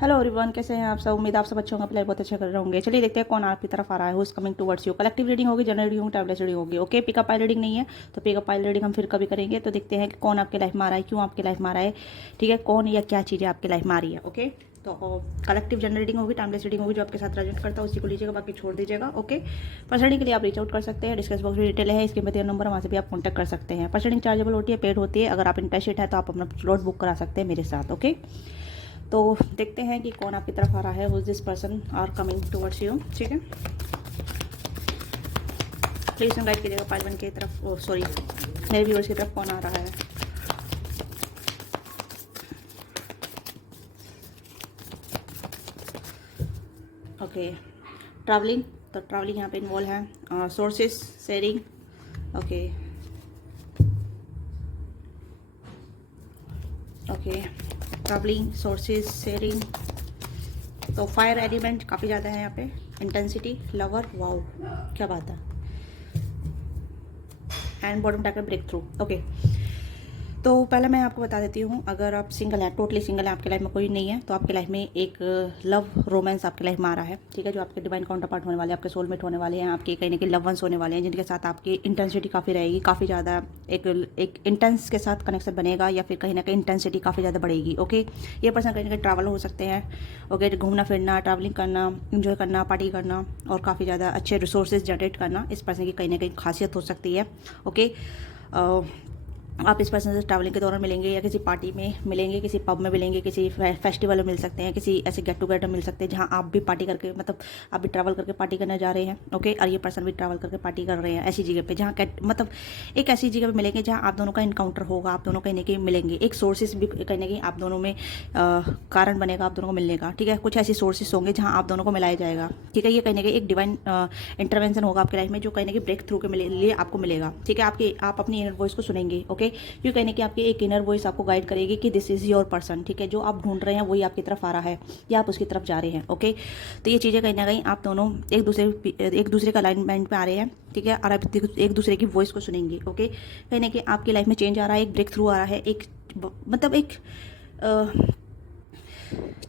Hello everyone, कैसे हैं आप सब। उम्मीद आप सब अच्छे होंगे, प्लेयर बहुत अच्छे कर रहे होंगे। चलिए देखते हैं कौन आपकी तरफ आ रहा है। Who is coming towards you. Collective reading होगी, जनरल रीडिंग होगी, टैबलेट रीडिंग होगी। ओके, पिकअप आई रीडिंग नहीं है तो पिकअप आई रीडिंग हम फिर कभी करेंगे। तो देखते हैं कि कौन आपके लाइफ में आ रहा है, क्यों आपके लाइफ में आ रहा है, ठीक है, कौन या क्या चीज़ें आपकी लाइफ में आ रही है। ओके, तो कलेक्टिव जनरल रीडिंग होगी, टाइमलेस रीडिंग होगी। जो आपके साथ रेजोनेट करता है उसी को लीजिएगा, बाकी छोड़ दीजिएगा। ओके, पर्सनिंग के लिए आप रीच आउट कर सकते हैं। डिस्कस बॉक्स में डिटेल है, इसके बाद नंबर, वहाँ से भी आप कॉन्टैक्ट कर सकते हैं। पर्सनिंग चार्जेबल होती है, पेड होती है। अगर आप इंटरेस्टेड है तो आप अपना स्लॉट बुक करा सकते हैं मेरे साथ। ओके, तो देखते हैं कि कौन आपकी तरफ आ रहा है। Whose this person are coming towards you, ठीक है। प्लीज गाइड कीजिएगा पाइल वन की तरफ, सॉरी मेरे व्यूअर्स की तरफ कौन आ रहा है। ओके, ट्रैवलिंग, तो ट्रैवलिंग यहाँ पे इन्वॉल्व है। Sources sharing, okay okay, travelling, sources, sharing. तो फायर एलिमेंट काफ़ी ज़्यादा है यहाँ पे। इंटेंसिटी, लवर, वाओ, क्या बात है। And bottom tacker, breakthrough. Okay, तो पहले मैं आपको बता देती हूँ, अगर आप सिंगल हैं, टोटली सिंगल हैं, आपके लाइफ में कोई नहीं है, तो आपके लाइफ में एक लव रोमांस आपके लाइफ में आ रहा है, ठीक है। जो आपके डिवाइन काउंटर पार्ट होने वाले हैं, आपके सोलमेट होने वाले हैं, आपके कहीं ना कहीं लव वंस होने वाले हैं, जिनके साथ आपकी इंटेंसिटी काफ़ी रहेगी, काफ़ी ज़्यादा एक इंटेंस के साथ कनेक्शन बनेगा, या फिर कहीं ना कहीं इंटेंसिटी काफ़ी ज़्यादा बढ़ेगी। ओके, ये पर्सन कहीं ना कहीं ट्रैवल हो सकते हैं। ओके, घूमना फिरना, ट्रैवलिंग करना, इंजॉय करना, पार्टी करना और काफ़ी ज़्यादा अच्छे रिसोर्सेज जनरेट करना, इस पर्सन की कहीं ना कहीं खासियत हो सकती है। ओके, आप इस पर्सन से ट्रैवलिंग के दौरान मिलेंगे, या किसी पार्टी में मिलेंगे, किसी पब में मिलेंगे, किसी फेस्टिवल में मिल सकते हैं, किसी ऐसे गेट टुगेदर मिल सकते हैं जहां आप भी पार्टी करके, मतलब आप भी ट्रैवल करके पार्टी करने जा रहे हैं। ओके, और ये पर्सन भी ट्रैवल करके पार्टी कर रहे हैं ऐसी जगह पे, जहाँ मतलब एक ऐसी जगह पे मिलेंगे जहाँ आप दोनों का इनकाउंटर होगा, आप दोनों कहीं ना कहीं मिलेंगे। एक सोर्सेज भी कहीं ना कहीं आप दोनों में कारण बनेगा आप दोनों को मिलने का, ठीक है। कुछ ऐसी सोर्सेज होंगे जहाँ आप दोनों को मिलाया जाएगा, ठीक है। ये कहीं ना कहीं एक डिवाइन इंटरवेंशन होगा आपकी लाइफ में, जो कहीं ना कहीं ब्रेक थ्रू के लिए आपको मिलेगा, ठीक है। आप अपनी इनर वॉइस को सुनेंगे। ओके, क्यों कहने कि आपकी एक इनर वॉइस आपको गाइड करेगी कि दिस इज़ योर पर्सन, ठीक है। जो आप ढूंढ रहे हैं वही आपकी तरफ आ रहा है, या आप उसकी तरफ जा रहे हैं। ओके, तो ये चीज़ें कहीं ना कहीं आप दोनों एक दूसरे का अलाइनमेंट में आ रहे हैं, ठीक है। और आप एक दूसरे की वॉइस को सुनेंगे। ओके, कहीं ना कहीं आपकी लाइफ में चेंज आ रहा है, एक ब्रेक थ्रू आ रहा है, एक मतलब एक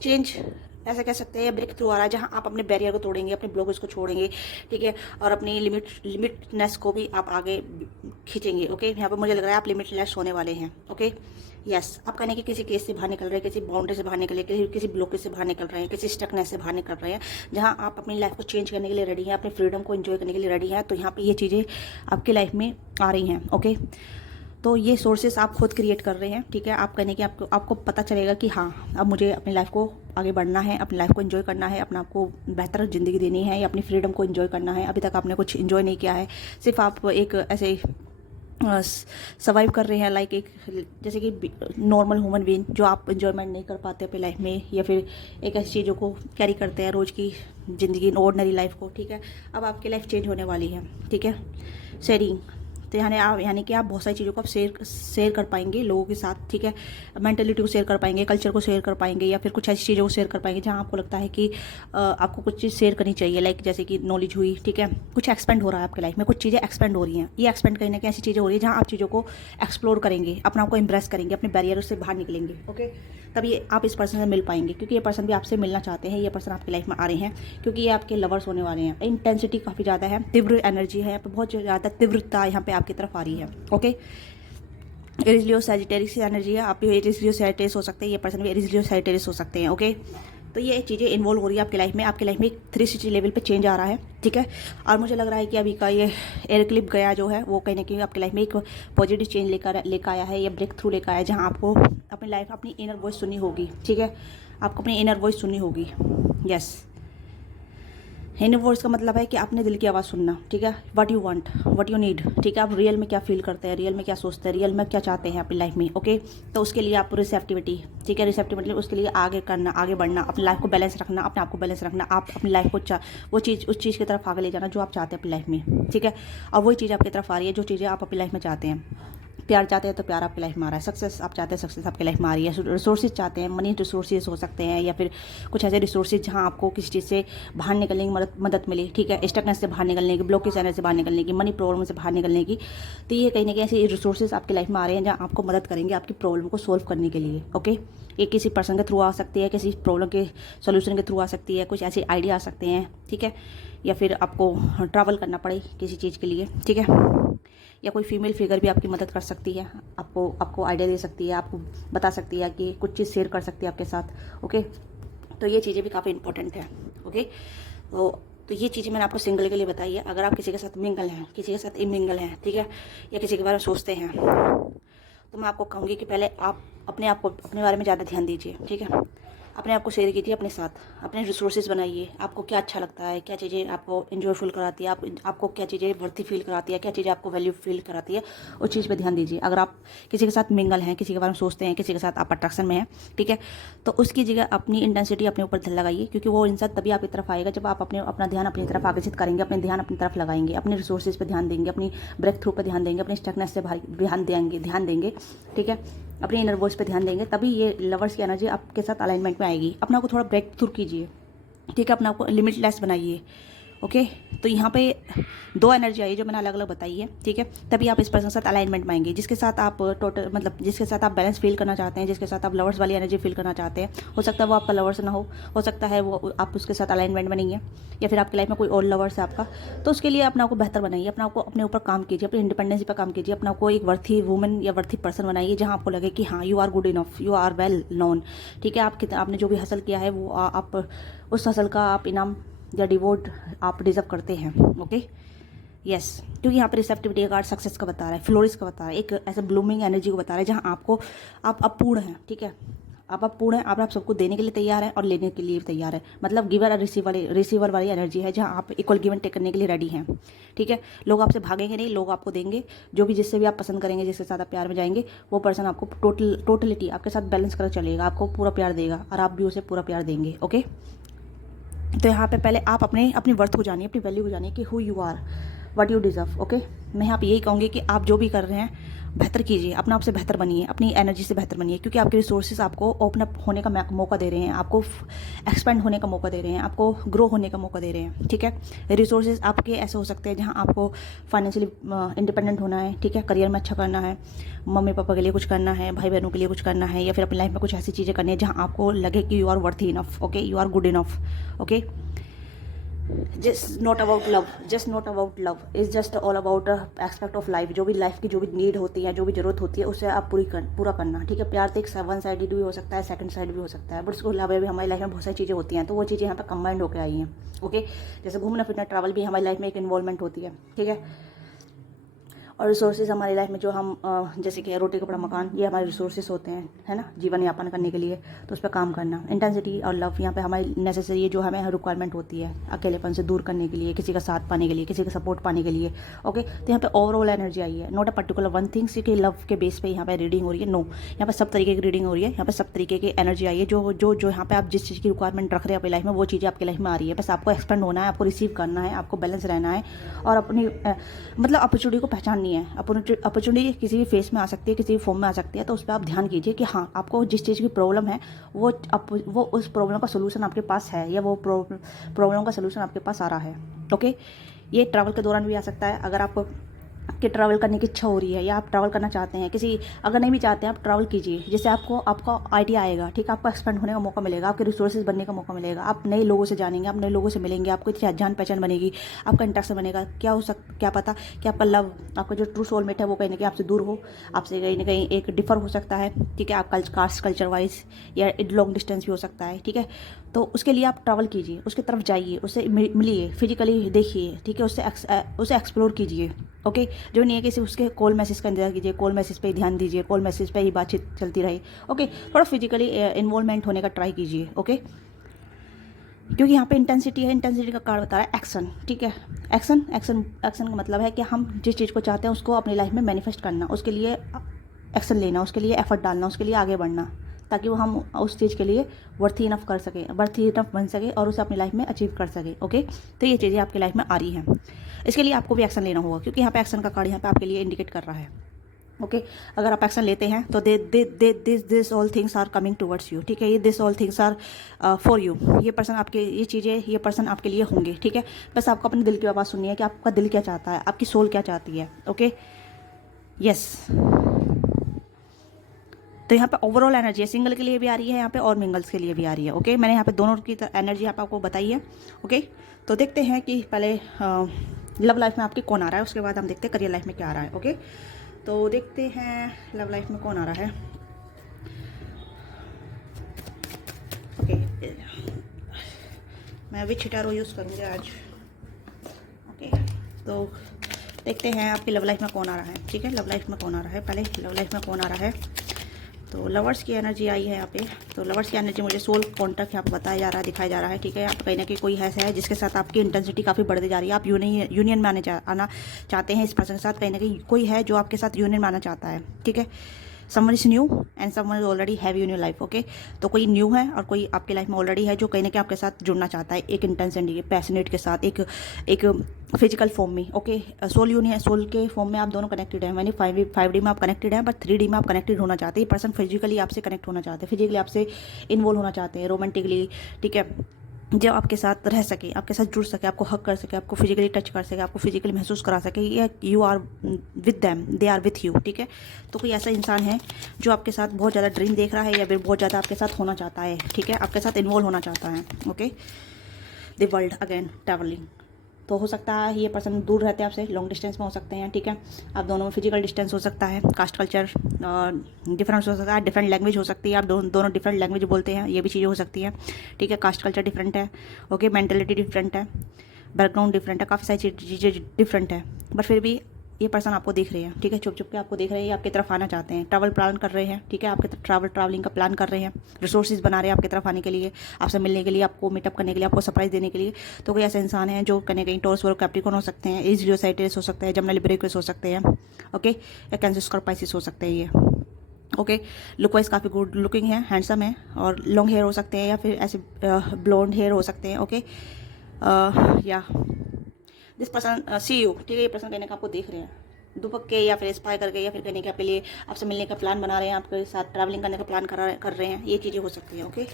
चेंज ऐसा कह सकते हैं, ब्रेक थ्रू आ रहा है, जहां आप अपने बैरियर को तोड़ेंगे, अपने ब्लॉकेज को छोड़ेंगे, ठीक है। और अपनी लिमिटनेस को भी आप आगे खींचेंगे। ओके, यहाँ पर मुझे लग रहा है आप लिमिटलेस होने वाले हैं। ओके, यस, आप कहने कि किसी केस से बाहर निकल रहे हैं, किसी बाउंड्री से बाहर निकल रहे हैं, किसी ब्लॉकेज से बाहर निकल रहे हैं, किसी स्टकनेस से बाहर निकल रहे हैं, जहाँ आप अपनी लाइफ को चेंज करने के लिए रेडी हैं, अपनी फ्रीडम को एंजॉय करने के लिए रेडी हैं। तो यहाँ पे ये चीज़ें आपकी लाइफ में आ रही हैं। ओके, तो ये सोर्सेस आप खुद क्रिएट कर रहे हैं, ठीक है। आप कहने कि आपको पता चलेगा कि हाँ, अब मुझे अपनी लाइफ को आगे बढ़ना है, अपनी लाइफ को एंजॉय करना है, अपने आप को बेहतर ज़िंदगी देनी है, या अपनी फ्रीडम को एंजॉय करना है। अभी तक आपने कुछ एंजॉय नहीं किया है, सिर्फ आप एक ऐसे सर्वाइव कर रहे हैं, लाइक एक जैसे कि नॉर्मल ह्यूमन बीइंग, जो आप एंजॉयमेंट नहीं कर पाते अपनी लाइफ में, या फिर एक ऐसी चीज़ों को कैरी करते हैं रोज़ की ज़िंदगी, ऑर्डिनरी लाइफ को, ठीक है। अब आपकी लाइफ चेंज होने वाली है, ठीक है। शेयरिंग, तो यानी कि आप बहुत सारी चीज़ों को आप शेयर कर पाएंगे लोगों के साथ, ठीक है। मेंटेलिटी को शेयर कर पाएंगे, कल्चर को शेयर कर पाएंगे, या फिर कुछ ऐसी चीज़ों को शेयर कर पाएंगे जहाँ आपको लगता है कि आपको कुछ चीज़ शेयर करनी चाहिए, लाइक जैसे कि नॉलेज हुई, ठीक है। कुछ एक्सपेंड हो रहा है आपकी लाइफ में, कुछ चीज़ें एक्सपेंड हो रही हैं। ये एक्सपेंड कहीं ना कहीं ऐसी चीज़ें हो रही है जहाँ आप चीज़ों को एक्सप्लोर करेंगे, अपना आपको इम्प्रेस करेंगे, अपने बैरियर से बाहर निकलेंगे। ओके, तभी आप इस पर्सन से मिल पाएंगे, क्योंकि ये पर्सन भी आपसे मिलना चाहते हैं। ये पर्सन आपकी लाइफ में आ रहे हैं क्योंकि ये आपके लवर्स होने वाले हैं। इंटेंसिटी काफ़ी ज़्यादा है, तीव्र एनर्जी है यहाँ पे, बहुत ज़्यादा तीव्रता यहाँ पे आपकी तरफ आ रही है। Okay, Aries Leo Sagittarius energy है, आप भी एरिस लियो सैजिटेरियस हो सकते हैं, ये पर्सन भी एरिस लियो सैजिटेरियस हो सकते हैं। ओके, तो ये चीज़ें इन्वॉल्व हो रही है आपकी लाइफ में। आपकी लाइफ में एक 360 लेवल पे चेंज आ रहा है, ठीक है। और मुझे लग रहा है कि अभी का ये एयर क्लिप गया जो है, वो कहीं ना कहीं आपकी लाइफ में एक पॉजिटिव चेंज लेकर आया है, या ब्रेक थ्रू लेकर आया है, जहाँ आपको अपनी लाइफ, अपनी इनर वॉइस सुननी होगी, ठीक है। आपको अपनी इनर वॉइस सुननी होगी। यस, इनर वॉइस का मतलब है कि अपने दिल की आवाज़ सुनना, ठीक है। What you want, what you need, ठीक है। आप रियल में क्या फील करते हैं, रियल में क्या सोचते हैं, रियल में क्या चाहते हैं अपनी लाइफ में। ओके, तो उसके लिए आप रिसेप्टिविटी, ठीक है, रिसेप्टिविटी, उसके लिए आगे करना, आगे बढ़ना, अपनी लाइफ को बैलेंस रखना, अपने आप को बैलेंस रखना, आप अपनी लाइफ को वो चीज़, उस चीज़ की तरफ आगे ले जाना जो आप चाहते हैं अपनी लाइफ में, ठीक है। और वही चीज़ आपकी तरफ आ रही है, जो चीज़ें आप अपनी लाइफ में चाहते हैं। प्यार चाहते हैं तो प्यार आपकी लाइफ में आ रहा है, सक्सेस आप चाहते हैं सक्सेस आपकी लाइफ में आ रही है, रिसोर्सेज चाहते हैं मनी रिसोर्सेज हो सकते हैं, या फिर कुछ ऐसे रिसोर्सेज जहां आपको किसी चीज़ से बाहर निकलने की मदद मिली, ठीक है, स्टकनेस से बाहर निकलने की, ब्लॉकेज एनर्जी से बाहर निकलने की, मनी प्रॉब्लम से बाहर निकलने की। तो ये कहीं ना कहीं ऐसे रिसोर्सेज आपकी लाइफ में आ रहे हैं जहाँ आपको मदद करेंगे आपकी प्रॉब्लम को सोल्व करने के लिए। ओके, ये किसी पर्सन के थ्रू आ सकती है, किसी प्रॉब्लम के सोल्यूशन के थ्रू आ सकती है, कुछ ऐसे आइडिया आ सकते हैं, ठीक है, या फिर आपको ट्रैवल करना पड़े किसी चीज़ के लिए, ठीक है, या कोई फीमेल फिगर भी आपकी मदद कर सकती है, आपको आइडिया दे सकती है, आपको बता सकती है कि कुछ चीज़ शेयर कर सकती है आपके साथ। ओके, तो ये चीज़ें भी काफ़ी इंपॉर्टेंट है। ओके, तो ये चीज़ें मैंने आपको सिंगल के लिए बताई है। अगर आप किसी के साथ मिंगल हैं, किसी के साथ इमिंगल हैं, ठीक है, या किसी के बारे में सोचते हैं, तो मैं आपको कहूँगी कि पहले आप अपने बारे में ज़्यादा ध्यान दीजिए, ठीक है, अपने आप को शेयर कीजिए अपने साथ, अपने रिसोर्सेज बनाइए, आपको क्या अच्छा लगता है, क्या चीज़ें आपको एंजॉयफुल कराती है, आपको क्या चीज़ें वर्थी फील कराती है, क्या चीज़ें आपको वैल्यू फील कराती है, उस चीज़ पे ध्यान दीजिए। अगर आप किसी के साथ मिंगल हैं, किसी के बारे में सोचते हैं, किसी के साथ आप अट्रैक्शन में हैं, ठीक है, तो उसकी जगह अपनी इंटेंसिटी अपने ऊपर लगाइए, क्योंकि वो इंसान तभी आपकी तरफ आएगा जब आप अपना ध्यान अपनी तरफ आकर्षित करेंगे, अपने ध्यान अपनी तरफ लगाएंगे, अपने रिसोर्सेज पर ध्यान देंगे, अपनी ब्रेक थ्रू पर ध्यान देंगे, अपनी स्टकनेस से ध्यान देंगे, ठीक है, अपनी इनर वॉइस पे ध्यान देंगे, तभी ये लवर्स की एनर्जी आपके साथ अलाइनमेंट में आएगी। अपना को थोड़ा ब्रेक थ्रू कीजिए, ठीक है, अपना को लिमिटलेस बनाइए। ओके, तो यहाँ पे 2 एनर्जी आई है जो मैंने अलग अलग बताई है, ठीक है, तभी आप इस पर्सन के साथ अलाइनमेंट में आएंगे, जिसके साथ आप जिसके साथ आप बैलेंस फील करना चाहते हैं, जिसके साथ आप लवर्स वाली एनर्जी फील करना चाहते हैं। हो सकता है वो आपका लवर्स ना हो सकता है वो आप उसके साथ अलाइनमेंट में नहीं है, या फिर आपकी लाइफ में कोई और लवर्स है आपका। तो उसके लिए अपना को बेहतर बनाइए, अपना को अपने ऊपर काम कीजिए, अपनी इंडिपेंडेंसी पर काम कीजिए, अपना को एक वर्थी वुमेन या वर्थी पर्सन बनाइए, जहाँ आपको लगे कि हाँ, you are good enough, you are well known, ठीक है, आपने जो भी हासिल किया है वो आप उस हासिल का आप इनाम या डिवोर्ड आप डिजर्व करते हैं। ओके, यस, क्योंकि यहाँ पर रिसेप्टिविटी का कार्ड सक्सेस का बता रहा है, फ्लोरिस का बता रहा है, एक ऐसे ब्लूमिंग एनर्जी को बता रहा है जहाँ आप पूर्ण हैं, ठीक है, आप पूर्ण हैं, आप सबको देने के लिए तैयार हैं और लेने के लिए तैयार है, मतलब गिवर और रिसीवर वाली एनर्जी है, जहाँ आप इक्वल गिव एंड टेक करने के लिए रेडी हैं, ठीक है। लोग आपसे भागेंगे नहीं, लोग आपको देंगे, जो भी जिससे भी आप पसंद करेंगे, जिससे ज़्यादा प्यार में जाएंगे, वो पर्सन आपको टोटलिटी आपके साथ बैलेंस कर चलेगा, आपको पूरा प्यार देगा और आप भी उसे पूरा प्यार देंगे। ओके, तो यहाँ पे पहले आप अपनी वर्थ को जानिए, अपनी वैल्यू को जानिए कि who you are, what you deserve. Okay, मैं यहाँ पे यही कहूँगी कि आप जो भी कर रहे हैं बेहतर कीजिए, अपना आप से बेहतर बनिए, अपनी एनर्जी से बेहतर बनिए, क्योंकि आपके रिसोर्सेज आपको ओपन अप होने का मौका दे रहे हैं, आपको एक्सपेंड होने का मौका दे रहे हैं, आपको ग्रो होने का मौका दे रहे हैं, ठीक है। रिसोर्सेज आपके ऐसे हो सकते हैं जहाँ आपको फाइनेंशियली इंडिपेंडेंट होना है, ठीक है, करियर में अच्छा करना है, मम्मी पापा के लिए कुछ करना है, भाई बहनों के लिए कुछ करना है, या फिर अपनी लाइफ में कुछ ऐसी चीज़ें करनी है जहाँ आपको लगे कि you are worth enough. Okay, you are good enough. Okay, just not about love, it's just all about aspect of life. जो भी लाइफ की जो भी नीड होती है, जो भी जरूरत होती है, उसे आप पूरा करना, ठीक है। प्यार तो एक 1 साइडेड भी हो सकता है, 2 साइड भी हो सकता है, बट उसको अलावा भी हमारी लाइफ में बहुत सारी चीज़ें होती हैं, तो वो चीज़ें यहाँ पर कंबाइंड होकर आई हैं। ओके, जैसे घूमना फिरना, ट्रैवल भी हमारी लाइफ में एक इन्वॉल्वमेंट होती है, ठीक है। और रिसोर्सेज हमारी लाइफ में जो हम जैसे कि रोटी कपड़ा मकान, ये हमारे रिसोर्सेज होते हैं, है ना, जीवन यापन करने के लिए, तो उस पर काम करना। इंटेंसिटी और लव यहाँ पे हमारी नेसेसरी है, जो हमें रिक्वायरमेंट होती है अकेलेपन से दूर करने के लिए, किसी का साथ पाने के लिए, किसी का सपोर्ट पाने के लिए। ओके, तो यहाँ पे ओवरऑल एनर्जी आई है, not a particular one things कि लव के बेस पे यहाँ पे रीडिंग हो रही है, नो, यहाँ पे सब तरीके की रीडिंग हो रही है, यहाँ पे सब तरीके की एनर्जी आई है। जो यहाँ पे आप जिस चीज़ की रिक्वायरमेंट रख रहे हैं अपनी लाइफ में, वो चीज़ें आपकी लाइफ में आ रही है। बस आपको एक्सपेंड होना है, आपको रिसीव करना है, आपको बैलेंस रहना है, और अपनी मतलब अपॉर्चुनिटी को पहचाननी है। अपॉर्चुनिटी किसी भी फेस में आ सकती है, किसी भी फॉर्म में आ सकती है, तो उस पर आप ध्यान कीजिए कि हाँ, आपको जिस चीज़ की प्रॉब्लम है वो उस प्रॉब्लम का सोल्यूशन आपके पास है, या वो प्रॉब्लम का सोल्यूशन आपके पास आ रहा है। ओके, ये ट्रैवल के दौरान भी आ सकता है। अगर आपको कि ट्रैवल करने की इच्छा हो रही है, या आप ट्रैवल करना चाहते हैं, अगर नहीं भी चाहते हैं, आप ट्रैवल कीजिए, जिससे आपका आइडिया आएगा, ठीक है, आपको एक्सपेंड होने का मौका मिलेगा, आपके रिसोर्सेज बनने का मौका मिलेगा, आप नए लोगों से जानेंगे, आप नए लोगों से मिलेंगे, आपको जान पहचान बनेगी, आपका इंटरेक्शन बनेगा। क्या पता कि आपका लव, आपका जो ट्रू सोलमेट है, वो कहीं ना कहीं आपसे दूर हो, आपसे कहीं ना कहीं एक डिफर हो सकता है, ठीक है, आप कास्ट कल्चर वाइज, या लॉन्ग डिस्टेंस भी हो सकता है, ठीक है। तो उसके लिए आप ट्रैवल कीजिए, उसकी तरफ जाइए, उससे मिलिए, फिजिकली देखिए, ठीक है, उसे एक्सप्लोर कीजिए। ओके, जो नहीं है कि सिर्फ उसके कॉल मैसेज का इंतजार कीजिए, कॉल मैसेज पे ही ध्यान दीजिए, कॉल मैसेज पे ही बातचीत चलती रहे। ओके, थोड़ा फिजिकली इन्वॉल्वमेंट होने का ट्राई कीजिए। ओके, क्योंकि यहाँ पे इंटेंसिटी है, इंटेंसिटी का कार्ड बता रहा है एक्शन, ठीक है। एक्शन का मतलब है कि हम जिस चीज़ को चाहते हैं उसको अपनी लाइफ में मैनिफेस्ट करना, उसके लिए एक्शन लेना, उसके लिए एफर्ट डालना, उसके लिए आगे बढ़ना, ताकि वो हम उस चीज़ के लिए वर्थी इनफ बन सके और उसे अपनी लाइफ में अचीव कर सके। ओके, तो ये चीज़ें आपकी लाइफ में आ रही हैं, इसके लिए आपको भी एक्शन लेना होगा, क्योंकि यहाँ पे एक्शन का कार्ड यहाँ पे आपके लिए इंडिकेट कर रहा है। ओके अगर आप एक्शन लेते हैं तो this all things are coming towards you, ठीक है। ये this all things are for you. ये पर्सन आपके, ये चीज़ें, ये पर्सन आपके लिए होंगे, ठीक है। बस आपको अपने दिल की आवाज़ सुननी है कि आपका दिल क्या चाहता है, आपकी सोल क्या चाहती है। Okay yes. तो यहाँ पे ओवरऑल एनर्जी है, सिंगल के लिए भी आ रही है यहाँ पे और मिंगल्स के लिए भी आ रही है। ओके मैंने यहाँ पे दोनों की एनर्जी यहाँ पे आपको बताई है। ओके तो देखते हैं कि पहले लव लाइफ में आपके कौन आ रहा है, उसके बाद हम देखते हैं करियर लाइफ में क्या आ रहा है। ओके तो देखते हैं लव लाइफ में कौन आ रहा है। ओके मैं विच हिटारो यूज़ करूँगी आज। ओके तो देखते हैं आपकी लव लाइफ में कौन आ रहा है, ठीक है। लव लाइफ में कौन आ रहा है, पहले लव लाइफ में कौन आ रहा है। तो लवर्स की एनर्जी आई है यहाँ पे। तो लवर्स की एनर्जी मुझे सोल कॉन्टैक्ट यहाँ पे बताया जा रहा है, दिखाया जा रहा है, ठीक है। यहाँ पे कहीं ना कहीं कोई ऐसा है जिसके साथ आपकी इंटेंसिटी काफ़ी बढ़ती जा रही है। आप यूनियन में आना चाहते हैं इस पर्सन के साथ। कहीं ना कहीं कोई है जो आपके साथ यूनियन में आना चाहता है, ठीक है। Someone is new and someone is already have you in your life. Okay तो कोई न्यू है और कोई आपके लाइफ में ऑलरेडी है जो कहीं ना कहीं आपके साथ जुड़ना चाहता है एक इंटेंसिटी पैशनेट के साथ, एक फिजिकल फॉर्म में। ओके सोल यूनियन, सोल के फॉर्म में आप दोनों कनेक्टेड हैं। मैंने 5D में आप कनेक्टेड हैं, बट 3D में आप कनेक्टेड होना चाहते हैं। पर्सन फिजिकली आपसे कनेक्ट होना चाहते हैं, फिजिकली आपसे इन्वॉल्व होना चाहते हैं रोमांटिकली, ठीक है। जो आपके साथ रह सके, आपके साथ जुड़ सके, आपको हक कर सके, आपको फिजिकली टच कर सके, आपको फिजिकली महसूस करा सके या you are with them, they are with you, ठीक है। तो कोई ऐसा इंसान है जो आपके साथ बहुत ज़्यादा ड्रीम देख रहा है या फिर बहुत ज़्यादा आपके साथ होना चाहता है, ठीक है, आपके साथ इन्वॉल्व होना चाहता है। Okay the world again travelling. तो हो सकता है ये पर्सन दूर रहते हैं आपसे, लॉन्ग डिस्टेंस में हो सकते हैं, ठीक है। आप दोनों में फिजिकल डिस्टेंस हो सकता है, कास्ट कल्चर डिफरेंस हो सकता है, डिफरेंट लैंग्वेज हो सकती है, आप दोनों डिफरेंट लैंग्वेज बोलते हैं, ये भी चीज़ें हो सकती हैं, ठीक है। कास्ट कल्चर डिफरेंट है, ओके मेंटेलिटी डिफरेंट है, बैकग्राउंड डिफरेंट है, काफ़ी सारी चीज़ें डिफरेंट है, बट फिर भी ये पर्सन आपको देख रहे हैं, ठीक है। चुप चुप के आपको देख रहे हैं, आपकी तरफ आना चाहते हैं, ट्रैवल प्लान कर रहे हैं, ठीक है। आपके ट्रैवलिंग का प्लान कर रहे हैं, रिसोर्सेज बना रहे हैं आपकी तरफ आने के लिए, आपसे मिलने के लिए, आपको मीटअप करने के लिए, आपको सरप्राइज देने के लिए। तो कोई ऐसे इंसान है जो कहीं कहीं टॉरस और कैप्रिकॉर्न हो सकते हैं, एज लियो साइटस हो सकते हैं, जमुना लिब्रेक्विस हो सकते हैं, ओके, या कैंसर स्कॉर्पाइसिस हो सकते हैं ये। ओके लुक वाइज काफ़ी गुड लुकिंग है, हैंडसम है, और लॉन्ग हेयर हो सकते हैं या फिर ऐसे ब्लॉन्ड हेयर हो सकते हैं। ओके या दिस पर्सन सी यू, ठीक है। ये पर्सन कहने का आपको देख रहे हैं दुपक के या फिर स्पाई करके, या फिर कहने के आपके लिए आपसे मिलने का प्लान बना रहे हैं, आपके साथ ट्रैवलिंग करने का प्लान कर रहे हैं, ये चीज़ें हो सकती हैं। ओके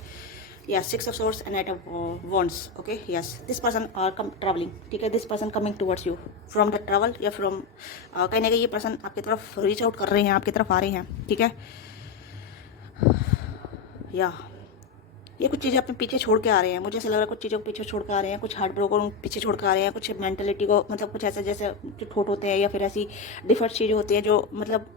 या 6 of swords and 8 of wands. Okay yes this person are come travelling, ठीक है। This person coming towards you from the travel या फ्रॉम कहीं ना कहीं ये पर्सन आपकी तरफ रीच आउट कर रहे हैं, आपकी तरफ आ रहे हैं, ठीक है। या ये कुछ चीज़ें अपने पीछे छोड़ के आ रहे हैं, मुझे ऐसा लग रहा है कुछ चीज़ों को पीछे छोड़ के आ रहे हैं, कुछ हार्ट ब्रोकन पीछे छोड़ के आ रहे हैं, कुछ मेंटलिटी को, मतलब कुछ ऐसे जैसे जो ठोट होते हैं या फिर ऐसी डिफरेंट चीज़ें होती हैं जो मतलब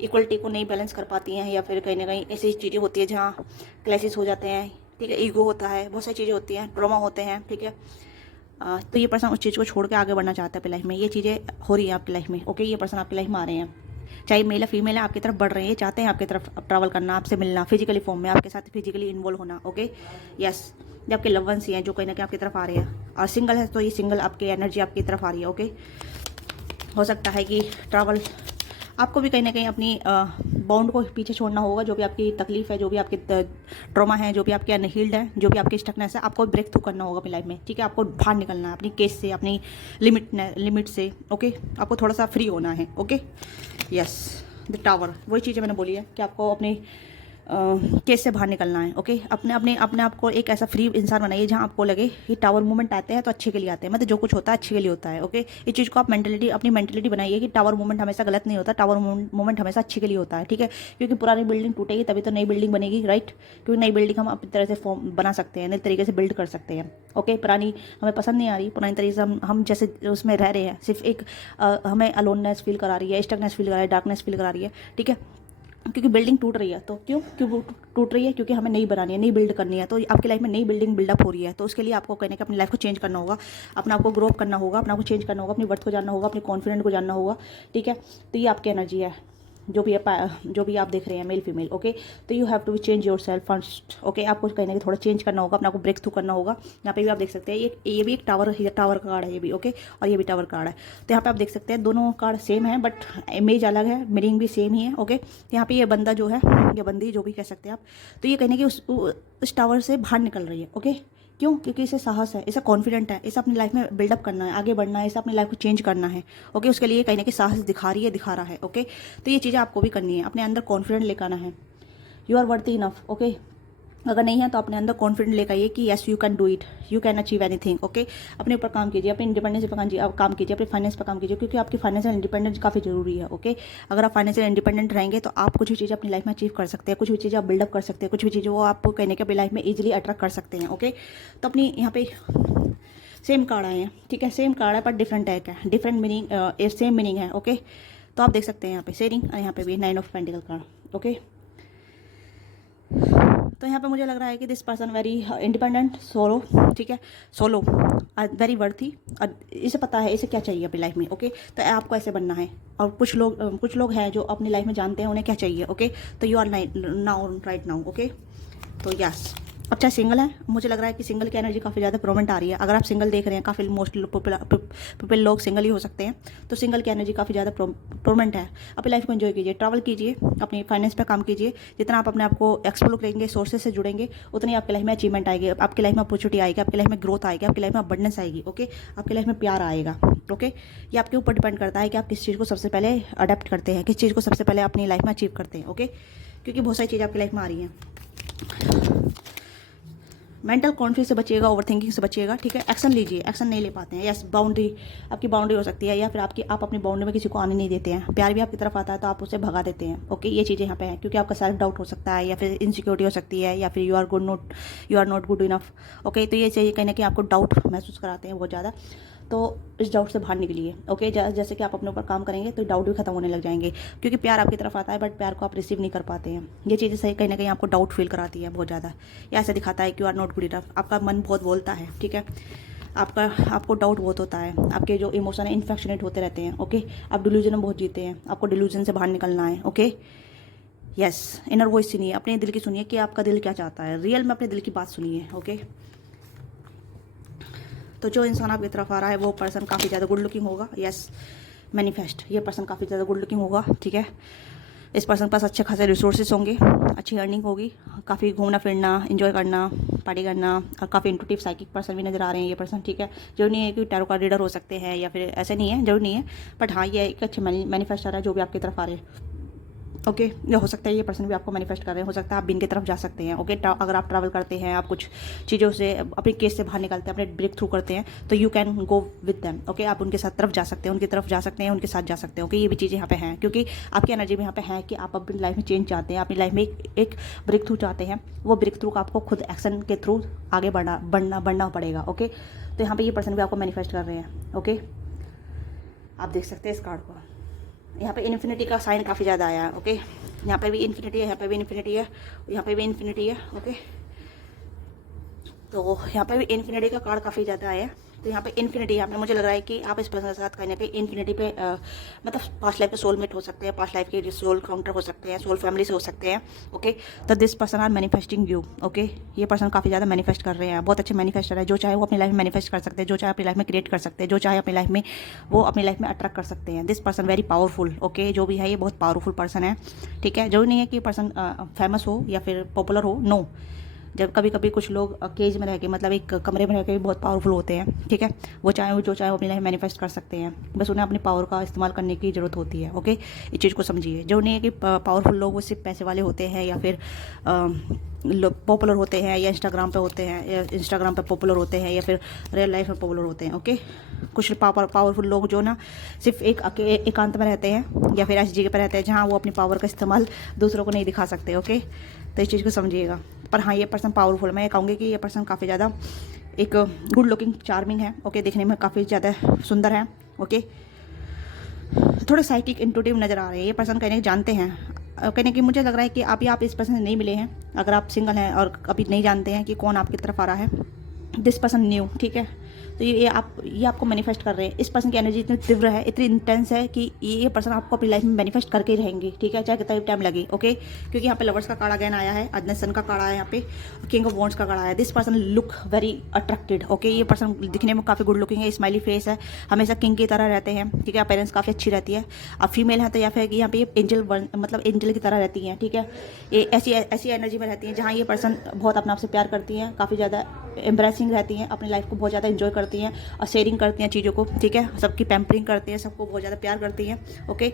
इक्वलिटी को नहीं बैलेंस कर पाती हैं, या फिर कहीं ना कहीं ऐसी चीज़ें होती है जहाँ क्लैशेस हो जाते हैं, ठीक है। ईगो होता है, बहुत सारी चीज़ें होती हैं, ट्रॉमा होते हैं, ठीक है। तो ये पर्सन उस चीज़ को छोड़ के आगे बढ़ना चाहता है अपनी लाइफ में, ये चीज़ें हो रही हैं आपकी लाइफ में। ओके ये पर्सन आपकी लाइफ में आ रहे हैं, चाहे मेल या फीमेल है, आपकी तरफ बढ़ रहे हैं, ये चाहते हैं आपकी तरफ ट्रैवल करना, आपसे मिलना, फिजिकली फॉर्म में आपके साथ फिजिकली इन्वॉल्व होना। ओके यस जब आपके लव वंस ही हैं जो कहीं ना कहीं आपकी तरफ आ रहे हैं, और सिंगल है तो ये सिंगल आपकी एनर्जी आपकी तरफ आ रही है। ओके हो सकता है कि ट्रैवल आपको भी कहीं ना कहीं अपनी बाउंड को पीछे छोड़ना होगा, जो भी आपकी तकलीफ है, जो भी आपकी ट्रॉमा है, जो भी आपके अनहील्ड है, जो भी आपकी स्टकनेस है, आपको ब्रेक थ्रू करना होगा अपनी लाइफ में, ठीक है। आपको बाहर निकलना है अपनी केस से, अपनी लिमिट से। ओके आपको थोड़ा सा फ्री होना है। ओके यस द टावर, वही चीज़ें मैंने बोली है कि आपको अपने केस से बाहर निकलना है। ओके अपने आप को एक ऐसा फ्री इंसान बनाइए जहाँ आपको लगे ये टावर मूवमेंट आते हैं तो अच्छे के लिए आते हैं, मतलब जो कुछ होता है अच्छे के लिए होता है। ओके इस चीज़ को आप अपनी मेंटेलिटी बनाइए कि टावर मूवमेंट हमेशा गलत नहीं होता, टावर मूवमेंट हमेशा अच्छे के लिए होता है, ठीक है। क्योंकि पुरानी बिल्डिंग टूटेगी तभी तो नई बिल्डिंग बनेगी, राइट। क्योंकि नई बिल्डिंग हम अपनी तरह से फॉर्म बना सकते हैं, नई तरीके से बिल्ड कर सकते हैं। ओके पुरानी हमें पसंद नहीं आ रही, पुरानी तरीके से हम जैसे उसमें रह रहे हैं, सिर्फ एक हमें अलोननेस फील करा रही है, स्टकनेस फील करा रही है, डार्कनेस फील करा रही है, ठीक है। क्योंकि बिल्डिंग टूट रही है, तो क्यों टूट रही है, क्योंकि हमें नई बनानी है, नई बिल्ड करनी है। तो आपकी लाइफ में नई बिल्डिंग बिल्डअप हो रही है, तो उसके लिए आपको कहने का अपनी लाइफ को चेंज करना होगा, अपना आपको ग्रो अप करना होगा, अपना आपको चेंज करना होगा, अपनी वर्थ को जानना होगा, अपने कॉन्फिडेंट को जानना होगा, ठीक है। तो ये आपकी एनर्जी है, जो भी आप देख रहे हैं मेल फीमेल। ओके तो you have to be change yourself first. Okay आपको कहने के थोड़ा चेंज करना होगा, अपना आपको ब्रेक थ्रू करना होगा। यहाँ पे भी आप देख सकते हैं ये भी एक टावर का कार्ड है ये भी। ओके और ये भी टावर कार्ड है। तो यहाँ पे आप देख सकते हैं दोनों कार्ड सेम है, बट इमेज अलग है, मीनिंग भी सेम ही है। ओके यहाँ पे ये बंदा जो है, या बंदी जो भी कह सकते हैं आप, तो ये कहने की उस टावर से बाहर निकल रही है। ओके क्यों? क्योंकि इसे साहस है, इसे कॉन्फिडेंट है, इसे अपनी लाइफ में बिल्डअप करना है, आगे बढ़ना है, इसे अपनी लाइफ को चेंज करना है। ओके, उसके लिए कहीं ना कहीं साहस दिखा रही है, दिखा रहा है। ओके, तो ये चीज़ें आपको भी करनी है, अपने अंदर कॉन्फिडेंट लेकर आना है। You are worth enough. Okay, अगर नहीं है तो अपने अंदर कॉन्फिडेंट लेकर आइए कि yes you can do it, you can achieve anything. Okay, अपने ऊपर काम कीजिए, अपने इंडिपेंडेंस पर काम कीजिए, अपने फाइनेंस पर काम कीजिए, क्योंकि आपकी फाइनेंशियल इंडिपेंडेंस काफ़ी जरूरी है। ओके, अगर आप फाइनेंशियल इंडिपेंडेंट रहेंगे तो आप कुछ भी चीज़ें अपनी लाइफ में अचीव कर सकते हैं, कुछ भी चीज़ें आप बिल्डअप कर सकते हैं, कुछ भी चीज़ें वो आप कहने के अपनी लाइफ में ईजिली अट्रैक्ट कर सकते हैं। ओके, तो अपनी यहाँ पे सेम कार्ड आए हैं, ठीक है, सेम कार्ड है पर डिफरेंट टैग है, डिफरेंट मीनिंग, सेम मीनिंग है। ओके, तो आप देख सकते हैं यहाँ पे शेयरिंग और यहाँ पे भी 9 ऑफ पेंटिकल कार्ड। ओके, तो यहाँ पे मुझे लग रहा है कि this person very independent, solo, ठीक है, सोलो, वेरी वर्थी, और इसे पता है इसे क्या चाहिए अपनी लाइफ में। ओके, तो आपको ऐसे बनना है। और कुछ लोग हैं जो अपनी लाइफ में जानते हैं उन्हें क्या चाहिए। ओके, तो you are now right now. Okay, तो यस, अब चाहे सिंगल है, मुझे लग रहा है कि सिंगल की एनर्जी काफ़ी ज़्यादा प्रोमेंट आ रही है। अगर आप सिंगल देख रहे हैं, काफ़ी मोस्ट पीपल लोग सिंगल ही हो सकते हैं, तो सिंगल की एनर्जी काफ़ी ज़्यादा प्रोमेंट है। अपनी लाइफ को एंजॉय कीजिए, ट्रैवल कीजिए, अपनी फाइनेंस पे काम कीजिए। जितना आप अपने आप को एक्सप्लोर करेंगे, सोर्सेज से जुड़ेंगे, उतनी आपकी लाइफ में अचीवमेंट आएगी, आपकी लाइफ में अपॉर्चुनिटी आएगी, आपकी लाइफ में ग्रोथ आएगी, आपकी लाइफ में अबंडेंस आएगी। ओके, आपकी लाइफ में प्यार आएगा। ओके, ये आपके ऊपर डिपेंड करता है कि आप किस चीज़ को सबसे पहले अडेप्ट करते हैं, किस चीज़ को सबसे पहले अपनी लाइफ में अचीव करते हैं। ओके, क्योंकि बहुत सारी चीज़ें आपकी लाइफ में आ रही हैं। मेंटल कॉन्फ्लिक्ट से बचिएगा, ओवर थिंकिंग से बचिएगा, ठीक है। एक्शन लीजिए, एक्शन नहीं ले पाते हैं, यस, बाउंड्री, आपकी बाउंड्री हो सकती है, या फिर आप अपनी बाउंड्री में किसी को आने नहीं देते हैं। प्यार भी आपकी तरफ आता है तो आप उसे भगा देते हैं। ओके, ये चीज़ें यहाँ पे हैं, क्योंकि आपका सेल्फ डाउट हो सकता है, या फिर इनसिक्योरिटी हो सकती है, या फिर you are not good enough. Okay, तो ये चाहिए कहीं ना कहीं आपको डाउट महसूस कराते हैं बहुत ज़्यादा, तो इस डाउट से बाहर निकलिए। ओके, जैसे कि आप अपने ऊपर काम करेंगे तो डाउट भी खत्म होने लग जाएंगे, क्योंकि प्यार आपकी तरफ आता है बट प्यार को आप रिसीव नहीं कर पाते हैं। ये चीज़ें सही कहीं ना कहीं आपको डाउट फील कराती है बहुत ज़्यादा, या ऐसा दिखाता है कि you are not good enough. आपका मन बहुत बोलता है, ठीक है, आपको डाउट बहुत होता है, आपके जो इमोशन है इन्फेक्शनेट होते रहते हैं। ओके, आप डिल्यूजन में बहुत जीते हैं, आपको डिल्यूजन से बाहर निकलना है। ओके, यस, इनर वॉइस सुनिए, अपने दिल की सुनिए कि आपका दिल क्या चाहता है, रियल में अपने दिल की बात सुनिए। ओके, तो जो इंसान आपकी तरफ आ रहा है वो पर्सन काफ़ी ज़्यादा गुड लुकिंग होगा। यस, मैनिफेस्ट, ये पर्सन काफ़ी ज़्यादा गुड लुकिंग होगा, ठीक है। इस पर्सन के पास अच्छे खासे रिसोर्सेज होंगे, अच्छी अर्निंग होगी, काफ़ी घूमना फिरना, एंजॉय करना, पार्टी करना, और काफ़ी इंटूटिव साइकिक पर्सन भी नज़र आ रहे हैं ये पर्सन, ठीक है। जरूरी नहीं है कि टैरो कार्ड रीडर हो सकते हैं, या फिर ऐसे नहीं है, जरूरी नहीं है, बट हाँ ये एक अच्छे मैनिफेस्टर है जो भी आपकी तरफ आ रहे हैं। ओके, ये हो सकता है ये पर्सन भी आपको मैनिफेस्ट कर रहे हैं, हो सकता है आप भी इनकी तरफ जा सकते हैं। ओके, अगर आप ट्रैवल करते हैं, आप कुछ चीज़ों से अपने केस से बाहर निकलते हैं, अपने ब्रेक थ्रू करते हैं, तो you can go with them. Okay, आप उनके साथ तरफ जा सकते हैं, उनकी तरफ जा सकते हैं, उनके साथ जा सकते हैं। ओके, ये भी चीज़ें यहाँ पे हैं, क्योंकि आपकी एनर्जी में यहाँ पे है कि आप अपनी लाइफ में चेंज चाहते हैं, अपनी लाइफ में एक ब्रेक थ्रू चाहते हैं। वो ब्रेक थ्रू का आपको खुद एक्शन के थ्रू आगे बढ़ना पड़ेगा। ओके, तो यहाँ पर ये पर्सन भी आपको मैनिफेस्ट कर रहे हैं। ओके, आप देख सकते हैं इस कार्ड को, यहाँ पे इन्फिनिटी का साइन काफ़ी ज़्यादा आया है। ओके, यहाँ पे भी इन्फिनिटी है, यहाँ पे भी इन्फिनिटी है, यहाँ पे भी इन्फिनिटी है। ओके, तो यहाँ पे भी इन्फिनिटी का कार्ड काफ़ी ज़्यादा आया है। तो यहाँ पे इन्फिनिटी, यहाँ पे मुझे लग रहा है कि आप इस पर्सन के साथ कहीं ना कहीं इन्फिनिटी पे मतलब पास्ट लाइफ के सोलमेट हो सकते हैं, पास्ट लाइफ के सोल काउंटर हो सकते हैं, सोल फैमिली से हो सकते हैं। ओके, तो this person are manifesting you. Okay, ये पर्सन काफ़ी ज़्यादा मैनिफेस्ट कर रहे हैं, बहुत अच्छे मैनिफेस्टर है, जो चाहे वो अपनी लाइफ में मैनिफेस्ट कर सकते हैं, जो चाहे अपनी लाइफ में क्रिएट कर सकते हैं, जो चाहे अपनी लाइफ में वो अपनी लाइफ में अट्रैक्ट कर सकते हैं। This person very powerful. Okay, जो भी है ये बहुत पावरफुल पर्सन है, ठीक है। जरूरी नहीं है कि पर्सन फेमस हो या फिर पॉपुलर हो, नो। जब कभी कभी कुछ लोग केज में रह के, मतलब एक कमरे में रह के भी बहुत पावरफुल होते हैं, ठीक है। जो चाहे वो अपनी लाइफ मैनिफेस्ट कर सकते हैं, बस उन्हें अपनी पावर का इस्तेमाल करने की ज़रूरत होती है। ओके, इस चीज़ को समझिए। जो नहीं है कि पावरफुल लोग वो सिर्फ पैसे वाले होते हैं, या फिर पॉपुलर होते हैं, या इंस्टाग्राम पे होते हैं, या इंस्टाग्राम पे पॉपुलर होते हैं, या फिर रियल लाइफ में पॉपुलर होते हैं। ओके, कुछ पावरफुल लोग जो ना सिर्फ एकांत में रहते हैं, या फिर ऐसी जगह पर रहते हैं जहाँ वो अपनी पावर का इस्तेमाल दूसरों को नहीं दिखा सकते। ओके, तो इस चीज़ को समझिएगा। पर हाँ, ये पर्सन पावरफुल, मैं ये कहूँगी कि ये पर्सन काफ़ी ज़्यादा एक गुड लुकिंग, चार्मिंग है। ओके, देखने में काफ़ी ज़्यादा सुंदर है। ओके, थोड़े साइकिक इंट्यूटिव नज़र आ रहे हैं, ये पर्सन कहने जानते हैं, कहने की मुझे लग रहा है कि आप इस पर्सन से नहीं मिले हैं, अगर आप सिंगल हैं और अभी नहीं जानते हैं कि कौन आपकी तरफ आ रहा है, दिस पर्सन न्यू, ठीक है। तो ये आपको मैनिफेस्ट कर रहे हैं। इस पर्सन की एनर्जी इतनी तीव्र है, इतनी इंटेंस है कि ये पर्सन आपको अपनी लाइफ में मैनिफेस्ट करके ही रहेंगे, ठीक है, चाहे कितना भी टाइम लगे। ओके, क्योंकि यहाँ पे लवर्स का कार्ड अगेन आया है, सन का कार्ड आया है, यहाँ पे किंग ऑफ वॉन्ड्स का कार्ड आया है। This person look very attracted. Okay, ये पर्सन दिखने में काफ़ी गुड लुकिंग है, स्माइली फेस है, हमेशा किंग की तरह रहते हैं, ठीक है। पेरेंट्स काफ़ी अच्छी रहती है। अब फीमेल है तो या फिर यहाँ पे एंजल, मतलब एंजल की तरह रहती हैं, ठीक है। ये ऐसी एनर्जी में रहती हैं जहाँ ये पर्सन बहुत अपने आप से प्यार करती हैं, काफ़ी ज़्यादा एम्ब्रेसिंग रहती हैं, अपनी लाइफ को बहुत ज़्यादा एंजॉय करती हैं और शेयरिंग करती हैं चीज़ों को, ठीक है, सबकी पैम्परिंग करती हैं, सबको बहुत ज़्यादा प्यार करती हैं, ओके।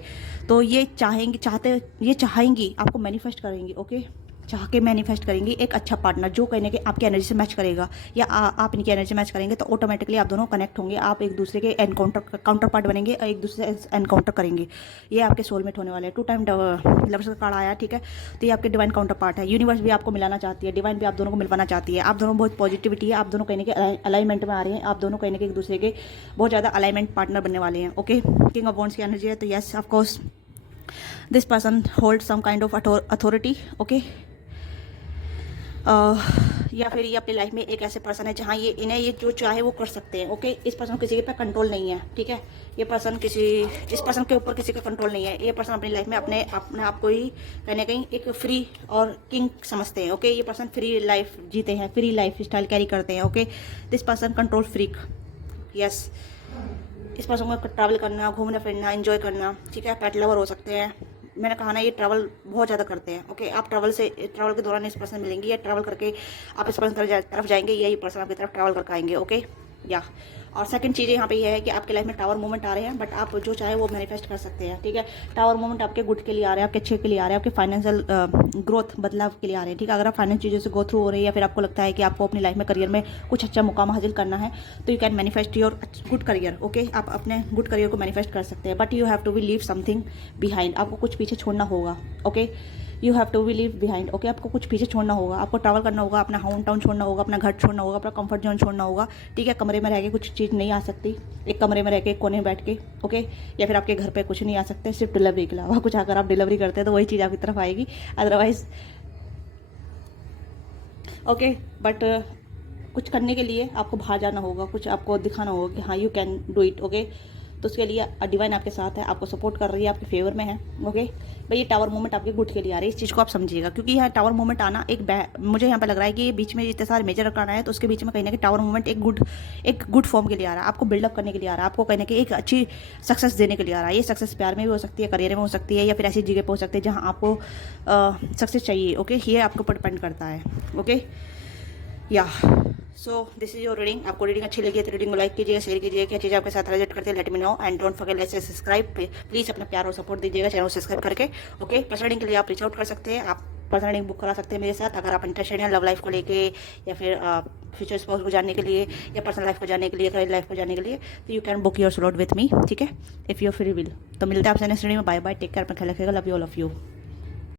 तो ये चाहेंगी आपको मैनिफेस्ट करेंगी, ओके, चाह के मैनिफेस्ट करेंगी एक अच्छा पार्टनर जो कहीं ना कहीं आपकी एनर्जी से मैच करेगा, या आप इनकी एनर्जी मैच करेंगे, तो ऑटोमेटिकली आप दोनों कनेक्ट होंगे, आप एक दूसरे के काउंटर पार्ट बनेंगे और एक दूसरे से एनकाउंटर करेंगे। ये आपके सोलमेट होने वाले हैं। 2 टाइम लवर्स का कार्ड आया, ठीक है, तो ये आपके डिवाइन काउंटर पार्ट है। यूनिवर्स भी आपको मिलाना चाहती है, डिवाइन भी आप दोनों को मिलवाना चाहती है। आप दोनों बहुत पॉजिटिविटी है, आप दोनों कहीं ना कहीं अलाइनमेंट में आ रहे हैं, आप दोनों कहीं ना कहीं एक दूसरे के बहुत ज़्यादा अलाइनमेंट पार्टनर बनने वाले हैं, ओके। किंग ऑफ वॉन्ड्स की एनर्जी है, तो yes of course this person hold some kind of authority, okay. या फिर ये अपनी लाइफ में एक ऐसे पर्सन है जहाँ इन्हें ये जो चाहे वो कर सकते हैं, ओके। इस पर्सन को किसी के पे कंट्रोल नहीं है, ठीक है। इस पर्सन के ऊपर किसी का कंट्रोल नहीं है। ये पर्सन अपनी लाइफ में अपने आप को ही कहीं ना कहीं एक फ्री और किंग समझते हैं, ओके। ये पर्सन फ्री लाइफ जीते हैं, फ्री लाइफ स्टाइल कैरी करते हैं, okay. This person control freak, yes. इस पर्सन को ट्रैवल करना, घूमना फिरना, एंजॉय करना, ठीक है, पेट लवर हो सकते हैं। मैंने कहा ना, ये ट्रैवल बहुत ज़्यादा करते हैं, ओके। आप ट्रैवल के दौरान इस पर्सन मिलेंगे, या ट्रैवल करके आप इस पर्सन तरफ जाएंगे, या ये पर्सन आपकी तरफ ट्रैवल करके आएंगे, ओके, या। और सेकंड चीज़ यहाँ पे ये है कि आपके लाइफ में टावर मूवमेंट आ रहे हैं, बट आप जो चाहे वो मैनिफेस्ट कर सकते हैं, ठीक है। टावर मूवमेंट आपके गुड के लिए आ रहे हैं, आपके अच्छे के लिए आ रहे हैं, आपके फाइनेंशियल ग्रोथ बदलाव के लिए आ रहे हैं, ठीक है। अगर आप फाइनेंस चीज़ों से गो थ्रू हो रही है, या फिर आपको लगता है कि आपको अपनी लाइफ में करियर में कुछ अच्छा मुकाम हासिल करना है, तो you can manifest your good career, okay. आप अपने गुड करियर को मैनिफेस्ट कर सकते हैं, but you have to be leave something behind. आपको कुछ पीछे छोड़ना होगा, okay. You have to be leave behind, okay. आपको कुछ पीछे छोड़ना होगा, आपको ट्रैवल करना होगा, अपना होम टाउन छोड़ना होगा, अपना घर छोड़ना होगा, अपना कंफर्ट जोन छोड़ना होगा, ठीक है। कमरे में रह के कुछ चीज़ नहीं आ सकती, एक कमरे में रह के एक कोने में बैठ के, ओके। या फिर आपके घर पे कुछ नहीं आ सकते, सिर्फ डिलीवरी के अलावा कुछ। अगर आप डिलीवरी करते हैं तो वही चीज़ आपकी तरफ आएगी, अदरवाइज, ओके। बट कुछ करने के लिए आपको बाहर जाना होगा, कुछ आपको दिखाना होगा कि हाँ you can do it, okay. तो उसके लिए डिवाइन आपके साथ है, आपको सपोर्ट कर रही है, आपके फेवर में है, ओके भाई। ये टावर मूवमेंट आपके गुड के लिए आ रही है, इस चीज़ को आप समझिएगा, क्योंकि यहाँ टावर मूवमेंट आना मुझे यहाँ पे लग रहा है कि ये बीच में जितने सारे मेजर करना है, तो उसके बीच में कहीं ना कहीं टावर मूवमेंट एक गुड फॉर्म के लिए आ रहा है, आपको बिल्डअप करने के लिए आ रहा है, आपको कहीं ना कहीं एक अच्छी सक्सेस देने के लिए आ रहा है। ये सक्सेस प्यार में भी हो सकती है, करियर में हो सकती है, या फिर ऐसी जगह पर हो सकती है जहाँ आपको सक्सेस चाहिए, ओके। ये आपके ऊपर डिपेंड करता है, ओके, या। So this is your reading. आपको रीडिंग अच्छी लगी है तो रीडिंग को लाइक कीजिएगा, शेयर कीजिएगा, क्या चीज़ आपके साथ रिलेट करते हैं, let me know. And don't forget like subscribe, please अपना प्यार और सपोर्ट दीजिएगा चैनल को सब्सक्राइब करके, ओके। पर्सनल रीडिंग के लिए आप रीच आउट कर सकते हैं, आप पर्सनल रीडिंग बुक करा सकते हैं मेरे साथ, अगर आप इंटरेस्टेड हैं लव लाइफ को लेके, या फिर फ्यूचर स्पाउस को जानने के लिए, या पर्सनल लाइफ को जानने के लिए, करियर लाइफ को जानने के लिए, तो you can book your slot with me, ठीक है, इफ़ यू फ्री विल। तो मिलते हैं आपसे नेक्स्ट रीडिंग में। बाय बाय, टेक केयर, अपना ख्याल रखिएगा, love you all of you.